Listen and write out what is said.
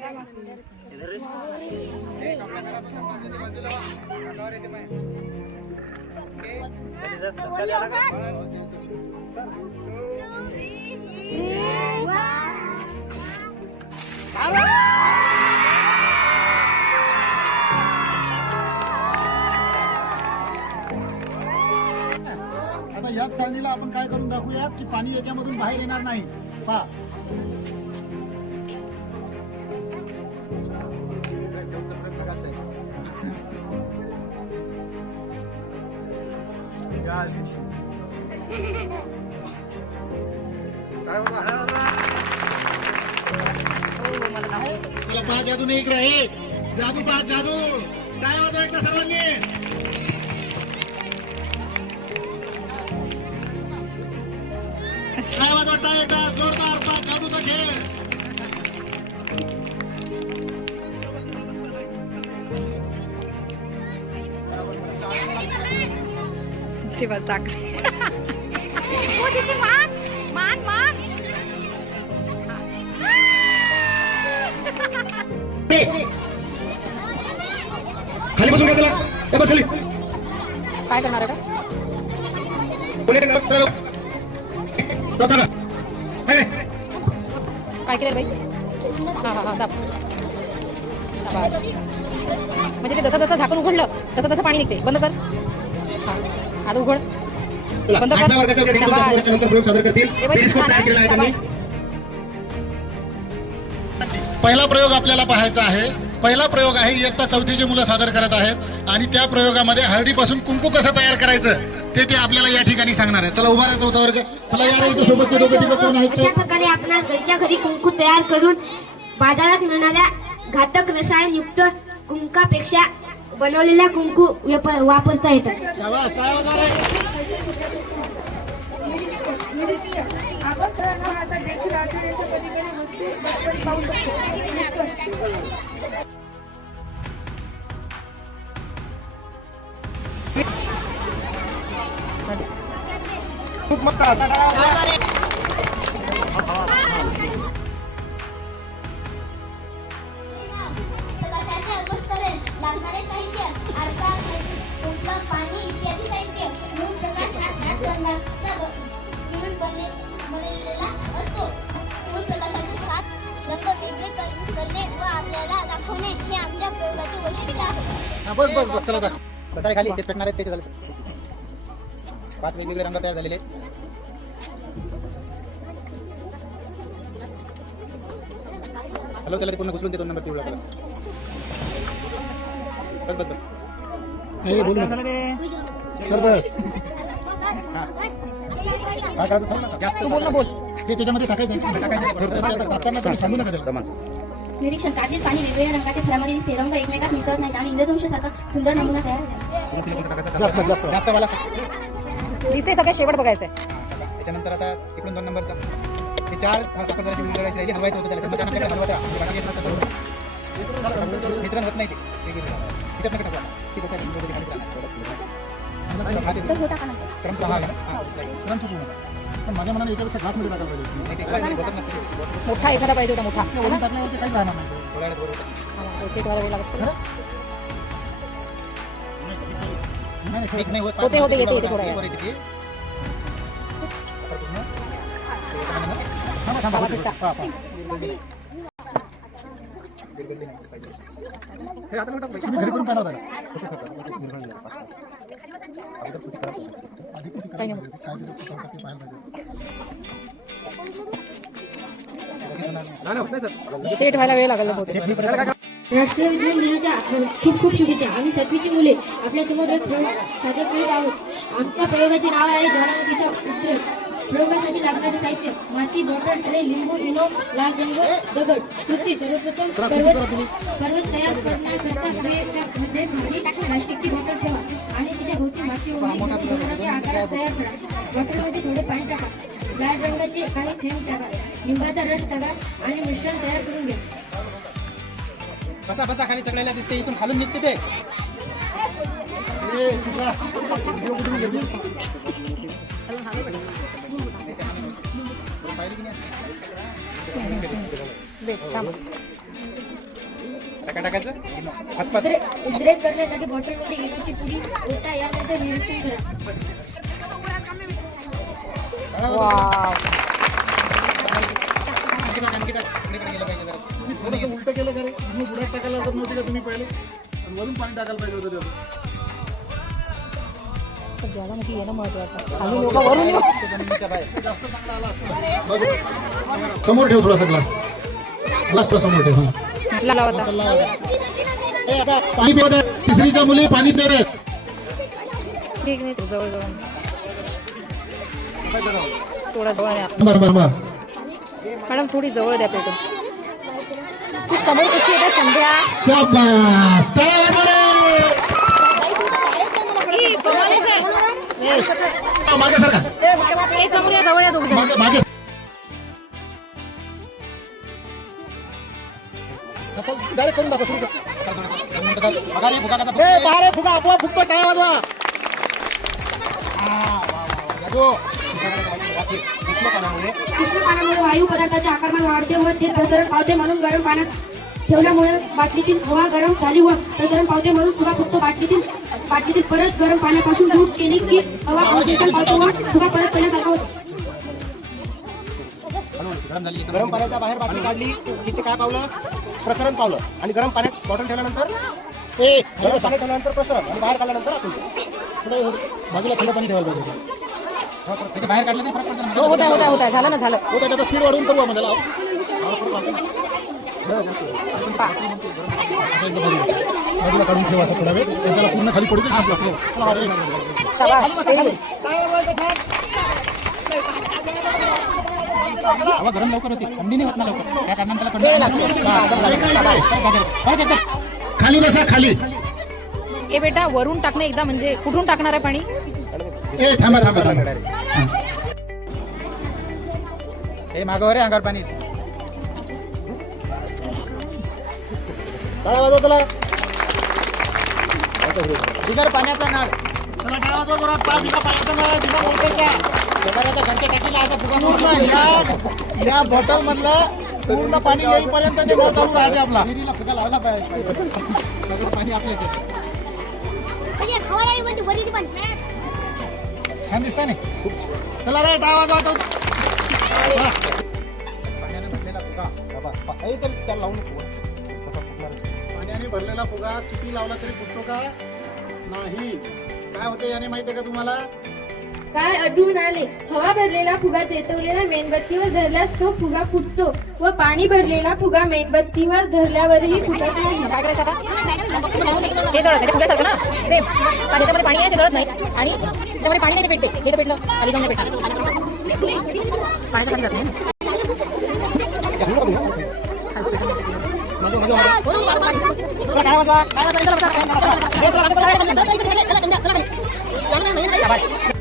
आता ह्याच चाळणीला आपण काय करून दाखवूयात की पाणी याच्यामधून बाहेर येणार नाही. पहा चला पहा जादू नाही इकडे आहे. जादू पहा जादू. काय वाजवा एकदा सर्वांनी. काय वाजवता एकदा जोरदार पहा जादूचा खेळ. खाली बसून घ्या. बस खाली. काय करणार आहे काय केलं बाई. हा हा हा दाब. म्हणजे ते जसं जसं झाकण उघडलं तसं तसं पाणी निघते. बंद कर. हा आता उघड. बंद कर. पहिला प्रयोग आपल्याला पाहायचा आहे. पहिला प्रयोग आहे इयत्ता 4थीची मुलं सादर करत आहेत आणि त्या प्रयोगामध्ये हळदीपासून कुंकू कसं तयार करायचं ते आपल्याला या ठिकाणी सांगणार आहे. चला उभा राहा चौथा वर्ग. चला या इथे सोबत अशा प्रकारे आपण घरच्या घरी कुंकू तयार करून बाजारात मिळणाऱ्या घातक रसायन युक्त कुंकापेक्षा बनवलेला कुंकू वापरता येतात. आपण सर्वांना आता देखील आठवड्याच्या पलीकडे वस्तू बचपन पाहू शकतो. खूप मस्त. लागणारे साहित्य आरसा, कुंकू, पाणी इत्यादी साहित्य मूळ प्रकाश हा 7 रंगाचा मिळून बनलेला असतो. मूळ प्रकाशाचे 7 रंग वेगळे करणे व आपल्याला दाखवणे हे आमच्या प्रयोगाचे वैशिष्ट्य आहे. बस बस बस. चला दाखव. बसायला खाली ते पेटणार आहेत. त्याचे झाले 5 वेगवेगळे रंग तयार झालेले आहेत. हॅलो त्याला पूर्ण घुसळून देतो. नंबर पिवळा कलर. बस बस बस. हे बोलू नका सर. बस हां काय करायचं सांग ना. जास्त बोल ना बोल. हे त्याच्यामध्ये टाकायचं. सांगू नका त्याला. निरीक्षण काचेत पाणी वेगवेगळ्या रंगाच्या फळामध्ये दिसते. रंग एकमेकात मिसळत नाहीत आणि इंद्रधनुष्यासारखा सुंदर नमुना तयार होतो. जास्त जास्त जास्त वाला दिसते. सगळं शेवट बघायचंय. त्याच्यानंतर आता इकडून 2 नंबरचा हे 4 साखर जराशी विरघळायची राहिली. हलवायचं होतं त्याला. समजा आपल्याला हलवता मिश्रण होत नाही ते. त्याच्यात नका टाकू. ती कसं पण माझ्या मनाने याच्यापेक्षा घास मध्ये टाकायला पाहिजे. मोठा एखादा पाहिजे होता. मोठा टाकल्यावरती काही राहणार नाही. सेट व्हायला वेळ लागत. नाही होते होते येते येते थोडा वेळ. घरी करून पाहिला होता. सेट व्हायला वेळ लागला. राष्ट्रीय विज्ञान दिनाच्या खूप खूप शुभेच्छा. आम्ही 7वीची मुले आपल्या समोर एक प्रयोग सादर करीत आहोत. आमच्या प्रयोगाचे नाव आहे ज्वालामुखीचा उद्रेक. प्रयोगासाठी लागणारे साहित्य माती, बॉटल, ट्रे, लिंबू, इनो, लाल रंग, दगड. कृती सर्वप्रथम पर्वत तयार करण्याकरता मध्ये प्लास्टिकची बॉटल ठेवा आणि तिच्या भोवती माती आकारात तयार करा. बॉटलमध्ये थोडे पाणी टाका. लाल रंगाचे काही थेंब टाका. लिंबाचा रस टाका आणि मिश्रण तयार करून घ्या. बसा बसा खाली. सगळ्याला दिसते. इथून खालून निघते ते. थांब. काय टाकायचं आसपास उद्रेक करण्यासाठी बॉटलमध्ये इनोची पुडी ओता यानंतर निरीक्षण करा. थोडंसं उलटं केलं का रे? तुम्ही बुडात टाकायला लागत नव्हती का तुम्ही पहिले? आणि वरून पाणी टाकायला पाहिजे होतं त्याचं. ज्वालामुखी येणं महत्वाचं. खाली लोक वरून येऊ. समोर ठेव थोडासा ग्लास थोडा समोर ठेव. हा. लावा आता. पाणी पिवत आहे. तिसरीच्या मुली पाणी पित आहेत. ठीक नाही जवळ जवळ थोडा जवळ आहे. बरं. मॅडम थोडी जवळ द्या पेटून. ती समोर कशी येते संध्या. शाबास. टाळ्या वाजवा रे. मागे सरका. हे समोर या जवळ या दोघ जण. मागे डायरेक्ट करून दाखव. सुरू कर. बाहेर फुगा आपोआप फुगतो. टाळ्या वाजवा. उष्ण पाण्यामुळे वायू पदार्थाचे आकारमान वाढते व ते प्रसरण पावते म्हणून गरम पाण्यात ठेवल्यामुळे बाटलीतील हवा गरम झाली व प्रसरण पावते म्हणून फुगा फुगतो. बाटलीतील परत गरम पाण्यापासून दूध केली की हवा प्रसरण पावतो व फुगा परत पहिल्यासारखा होतो. गरम पाण्याच्या बाहेर बाटली काढली तिथे काय पावलं प्रसरण पावलं आणि गरम पाण्यात बॉटल ठेवल्यानंतर गरम पाणी ठेवल्यानंतर प्रसरण आणि बाहेर काढल्यानंतर आपण बाजूला थंड पाणी ठेवायला पाहिजे. तिथे बाहेर काढलं नाही फरक पडतो ना. हो होता झालं ना झालं. होता त्याचा स्पीड वाढवून करू आम्हाला. बाजूला काढून ठेवा असं थोडा वेळ. त्याला पूर्ण खाली पडू दे. संपला. शाबास. Very good. हवा गरम लवकर होती थंडी नाही होत ना लवकर त्या कारणाने त्याला वेळ लागतो. खाली बसा खाली. ए बेटा वरून टाकणं एकदा म्हणजे कुठून टाकणार आहे पाणी. ए थांबा. हे मागवर आहे अंगावर पाणी टाळ्या वाजवा त्याला. बिगर पाण्याचा नळ त्याला टाळ्या वाजवा जोरात. बिना पाण्याचा नळ, बिना मोटरचा. शेजाऱ्याच्या घरच्या टाकीला आता फुगा पूर्ण या बॉटल मधलं पूर्ण पाणी येईपर्यंत ते नळ चालू राहते आपला. विहिरीला फुगा लावला पाहिजे सगळं पाणी आपल्या इथे छान दिसतं नाही. चला रे टाळ्या वाजवा तो. पाण्याने भरलेला फुगा बाबा त्याला लावून पाण्याने भरलेला फुगा किती लावला तरी फुटतो का नाही. काय होते याने माहितीये का तुम्हाला. काय आढळून आले हवा भरलेला फुगा चेतवलेला मेणबत्तीवर धरल्यास तो फुगा फुटतो व पाणी भरलेला फुगा मेणबत्तीवर धरल्यावरही फुटत नाही. काय करायचं आता. हे जळत नाही फुग्यासारखं ना सेम. त्याच्यामध्ये पाणी आहे ते जळत नाही आणि त्याच्यामध्ये पाणी नाही ते पेटते. हे तर पेटलं खाली जाऊन नाही पेटणार. पाण्याच्या खाली जात नाही. शाबास.